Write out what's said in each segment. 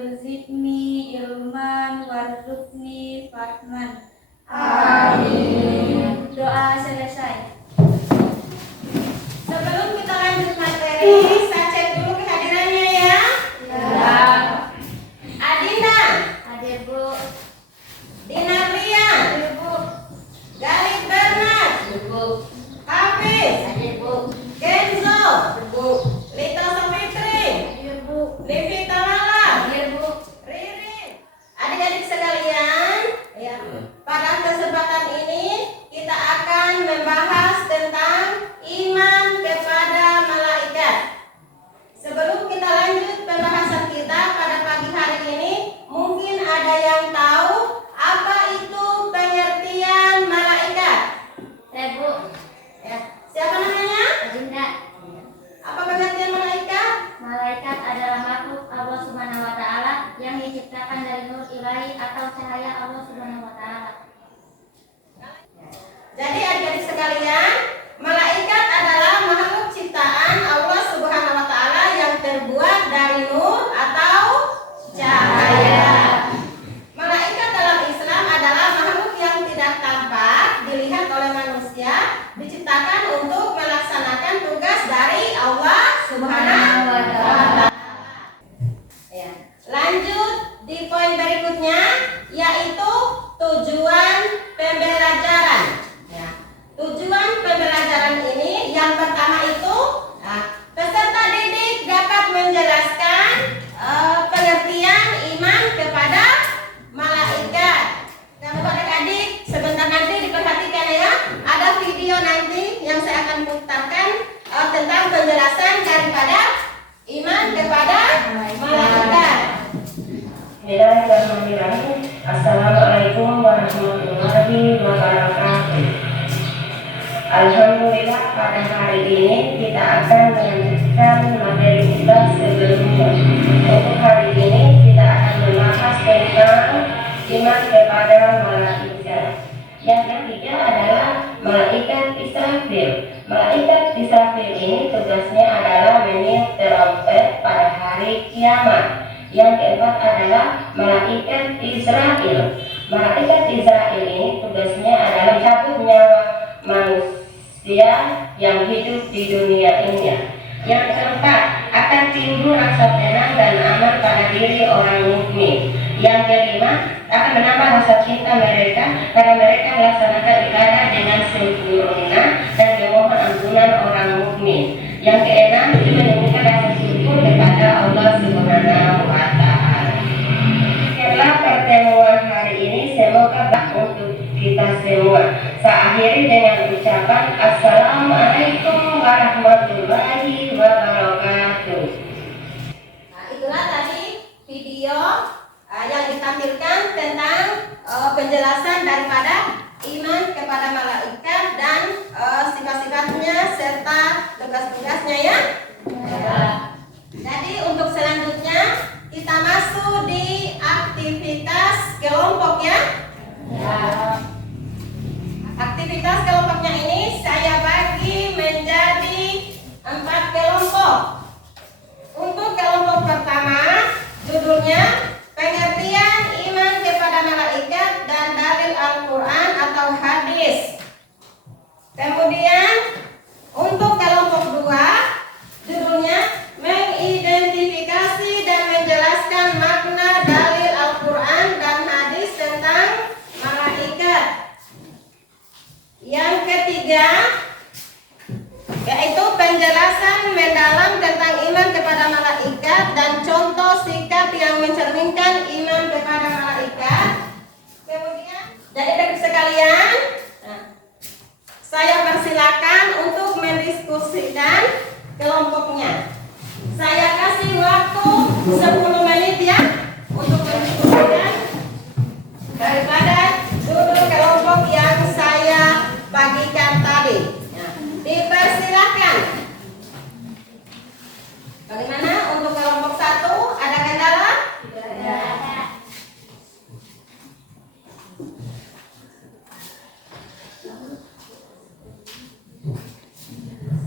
Zidni ilman warzuqni fahman. Amin. Doa selesai. Sebelum kita lanjut materi, saya cek dulu kehadirannya ya. Ya. Adinda, Hadir Bu. Dinarlia, Hadir Bu. Galih Bernard, Hadir Bu. Hafiz, Hadir Bu. Kenzo, Hadir Bu. Lita Sofitri, Hadir Bu. Livi Tamala, Hadir Bu. Ririn. Adik-adik sekalian, ya, pada kesempatan ini kita akan membahas tentang iman kepada malaikat. Sebelum kita lanjut pembahasan kita pada pagi hari ini, mungkin ada yang tahu apa itu pengertian malaikat? Bu. Ya, siapa namanya? Adinda. Apa pengertian malaikat? Malaikat adalah makhluk Allah Subhanahu wa taala yang diciptakan dari nur ilahi atau cahaya Allah Subhanahu wa taala. Jadi adik-adik sekalian, malaikat adalah makhluk ciptaan Allah Subhanahu wa taala yang terbuat dari nur atau cahaya. Malaikat dalam Islam adalah makhluk yang tidak tampak dilihat oleh manusia, diciptakan untuk melaksanakan tugas dari Allah Subhanahu wa taala. Ya. Lanjut di poin berikutnya, yaitu tujuan pembelajaran. Ya. Tujuan pembelajaran ini yang pertama itu, peserta didik dapat menjelaskan pengertian iman kepada malaikat. Kamu adik-adik sebentar nanti diperhatikan ya, ada video nanti yang saya akan putarkan tentang penjelasan daripada iman kepada malaikat. Bismillahirrahmanirrahim. Assalamualaikum warahmatullahi wabarakatuh. Alhamdulillah, pada hari ini kita akan melanjutkan materi kita sebelumnya. Untuk hari ini kita akan membahas tentang iman kepada malaikat. Yang ketiga adalah malaikat Israfil. Malaikat Israfil ini tugasnya adalah meniup trompet pada hari kiamat. Yang keempat adalah malaikat Israel. Malaikat Israel ini tugasnya adalah mencabut nyawa manusia yang hidup di dunia ini. Yang keempat, akan timbul rasa tenang dan aman pada diri orang mukmin. Yang kelima, akan menambah rasa cinta mereka karena mereka melaksanakan ibadah dengan sempurna dan memohon ampunan orang mukmin. Yang keenam, itu menunjukkan rasa syukur kepada Allah Subhanahu wa taala. Setelah pertemuan hari ini, semoga baik untuk kita semua. Saya akhiri dengan ucapan Assalamualaikum warahmatullahi wabarakatuh. Nah, itulah tadi video yang ditampilkan tentang penjelasan daripada iman kepada malaikat dan sifat-sifatnya serta tugas-tugasnya ya. Jadi untuk selanjutnya kita masuk di aktivitas kelompok ya. Aktivitas kelompoknya ini saya bagi menjadi 4 kelompok. Untuk kelompok pertama, judulnya pengertian iman kepada malaikat dan dalil Al-Quran atau hadis. Kemudian untuk kelompok 2, judulnya mengidentifikasi dan menjelaskan makna dalil Al-Quran dan hadis tentang malaikat. Yang ketiga, yaitu penjelasan mendalam tentang iman kepada malaikat dan contoh sikap yang mencerminkan iman kepada malaikat. Kemudian, jadi sekalian, saya persilakan untuk mendiskusikan kelompoknya. Saya kasih waktu 10 menit ya untuk mendiskusikan daripada judul kelompok yang saya bagikan tadi. Dipersilakan. Bagaimana untuk kelompok 1? Ada kendala? Tidak.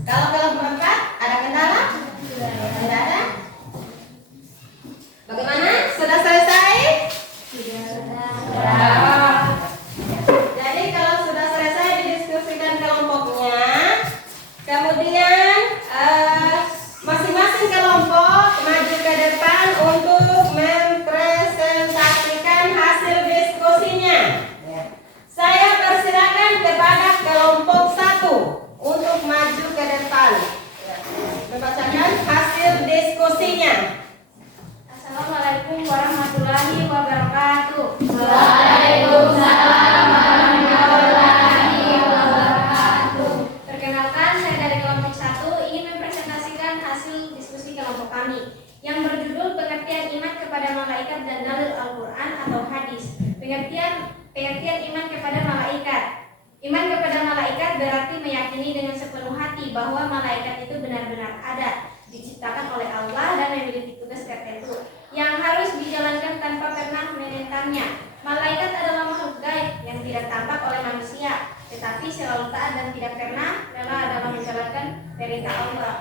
Kalau kelompok 4 ada kendala? Tidak ada. Bagaimana? Sudah bahwa malaikat itu benar-benar ada, diciptakan oleh Allah dan memiliki tugas tertentu yang harus dijalankan tanpa pernah menentangnya. Malaikat adalah makhluk gaib yang tidak tampak oleh manusia, tetapi selalu taat dan tidak pernah rela dalam menjalankan perintah Allah.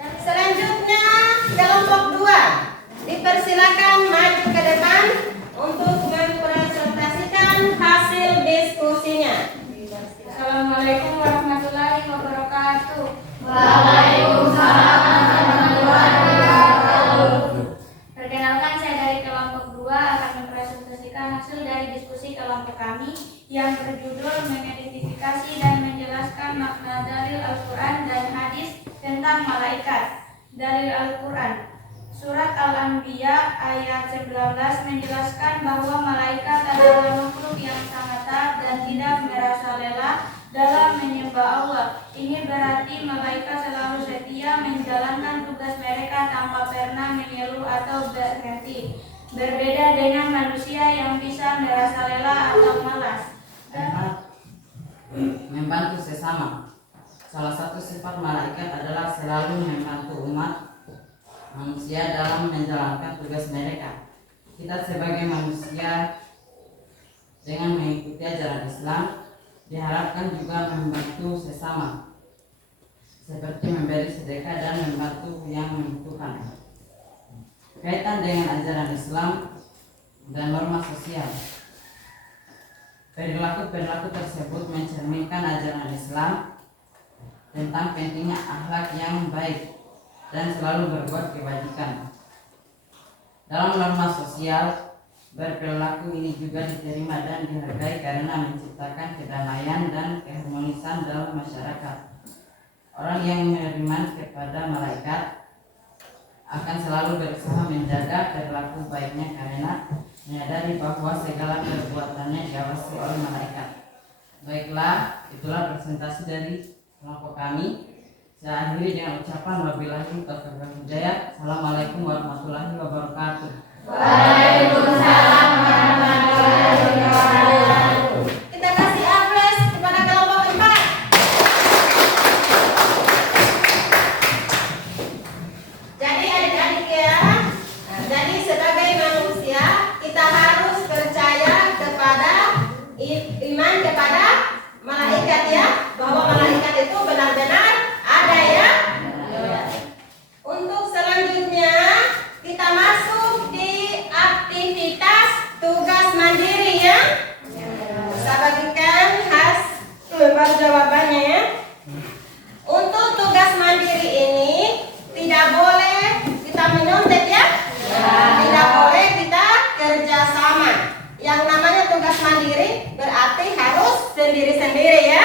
Dan selanjutnya kelompok 2 dipersilakan maju ke depan untuk mempresentasikan hasil diskusinya. Assalamualaikum warahmatullahi wabarakatuh. Waalaikumsalam warahmatullahi wabarakatuh. Perkenalkan, saya dari kelompok 2 akan mempresentasikan hasil dari diskusi kelompok kami yang berjudul mengidentifikasi dan menjelaskan makna dalil Al-Quran dan hadis tentang malaikat. Dalil Al-Quran Surat Al-Anbiya ayat 19 menjelaskan bahwa malaikat adalah makhluk yang sangat taat dan tidak merasa lelah dalam menyembah Allah. Ini berarti malaikat selalu setia menjalankan tugas mereka tanpa pernah mengeluh atau berhenti. Berbeda dengan manusia yang bisa merasa lelah atau malas. Membantu sesama. Salah satu sifat malaikat adalah selalu membantu umat manusia dalam menjalankan tugas mereka. Kita sebagai manusia dengan mengikuti ajaran Islam diharapkan juga membantu sesama, seperti memberi sedekah dan membantu yang membutuhkan. Kaitan dengan ajaran Islam dan norma sosial, perilaku-perilaku tersebut mencerminkan ajaran Islam tentang pentingnya akhlak yang baik dan selalu berbuat kebajikan. Dalam norma sosial, berperilaku ini juga diterima dan dihargai karena menciptakan kedamaian dan keharmonisan dalam masyarakat. Orang yang beriman kepada malaikat akan selalu berusaha menjaga perilaku baiknya karena menyadari bahwa segala perbuatannya diawasi oleh malaikat. Baiklah, itulah presentasi dari kelompok kami. Saya akhiri dengan ucapan wabillahi taufiq wal hidayah. Assalamualaikum warahmatullahi wabarakatuh. Waalaikumsalam warahmatullahi wabarakatuh. Kita kasih aplaus kepada kelompok 4. Jadi adik-adik ya, jadi sebagai manusia kita harus percaya kepada iman kepada malaikat ya, bahwa malaikat itu benar-benar ada ya. Untuk selanjutnya kita masuk di aktivitas tugas mandiri ya. Saya bagikan lembar jawabannya ya. Untuk tugas mandiri ini tidak boleh kita menyontek ya. Tidak boleh kita kerjasama. Yang namanya tugas mandiri berarti harus sendiri-sendiri ya.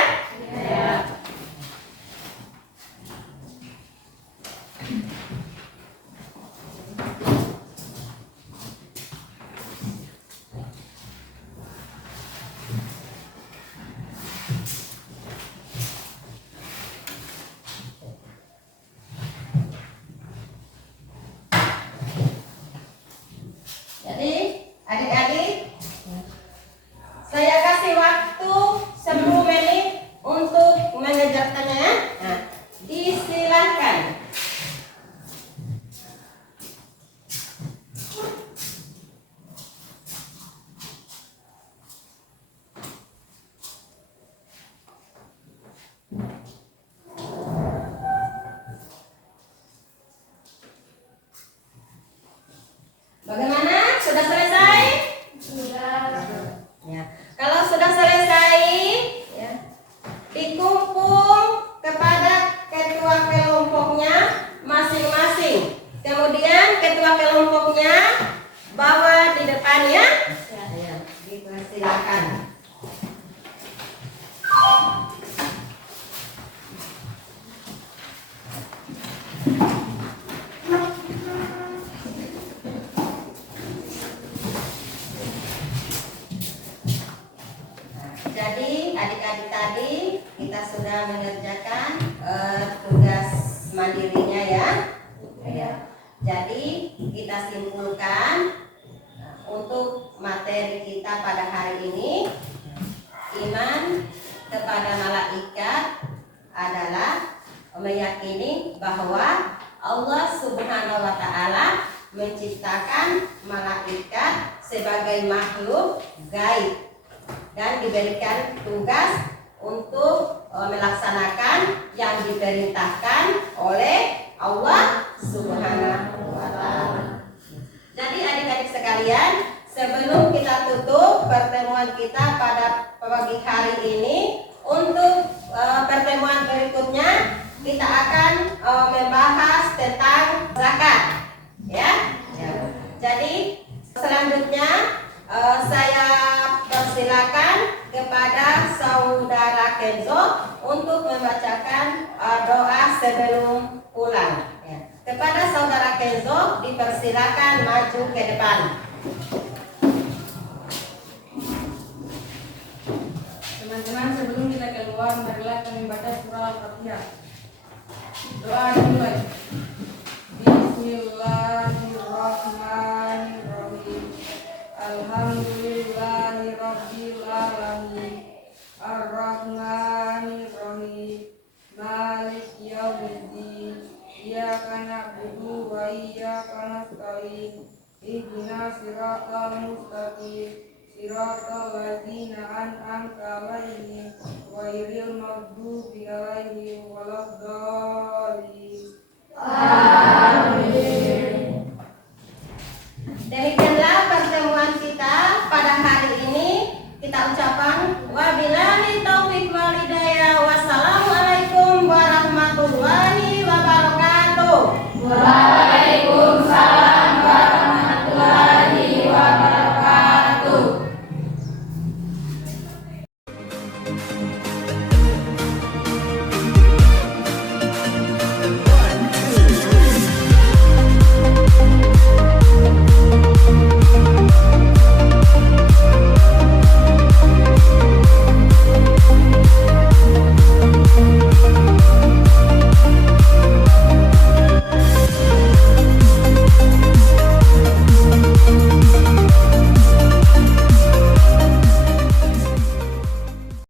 Jadi adik-adik, saya kasih waktu 10 menit untuk mengerjakannya. Nah, disilahkan. Bagaimana? Sudah selesai? Ya. Kalau sudah selesai, ya, dikumpul kepada ketua kelompoknya masing-masing. Kemudian ketua kelompoknya bawa di depannya. Ya, silakan. Jadi adik-adik tadi kita sudah mengerjakan tugas mandirinya ya. Jadi kita simpulkan untuk materi kita pada hari ini, iman kepada malaikat adalah meyakini bahwa Allah Subhanahu wa taala menciptakan malaikat sebagai makhluk gaib dan diberikan tugas untuk melaksanakan yang diperintahkan oleh Allah Subhanahu wa taala. Jadi adik-adik sekalian, sebelum kita tutup pertemuan kita pada pagi hari ini, untuk pertemuan berikutnya kita akan membahas tentang zakat, ya. Jadi selanjutnya saya persilakan kepada saudara Kenzo untuk membacakan doa sebelum pulang. Ya. Kepada saudara Kenzo dipersilakan maju ke depan. Teman-teman, sebelum kita keluar, marilah kami baca surah Al-Fatihah. Doa dimulai. Bismillahirrahmanirrahim. Alhamdulillahirabbil alamin. Ar-Rahmanirrahim. Maliki yaumiddin. Iyyaka na'budu wa iyyaka nasta'in. Ihdinas siratal mustaqim. Siratal ladzina an'amta 'alaihim ghairil maghdubi 'alaihim waladdallin. Amin. Demikianlah pertemuan kita pada hari ini. Kita ucapkan wabillahi taufiq wal hidayah. Wassalamualaikum warahmatullahi wabarakatuh. Waalaikumsalam warahmatullahi wabarakatuh.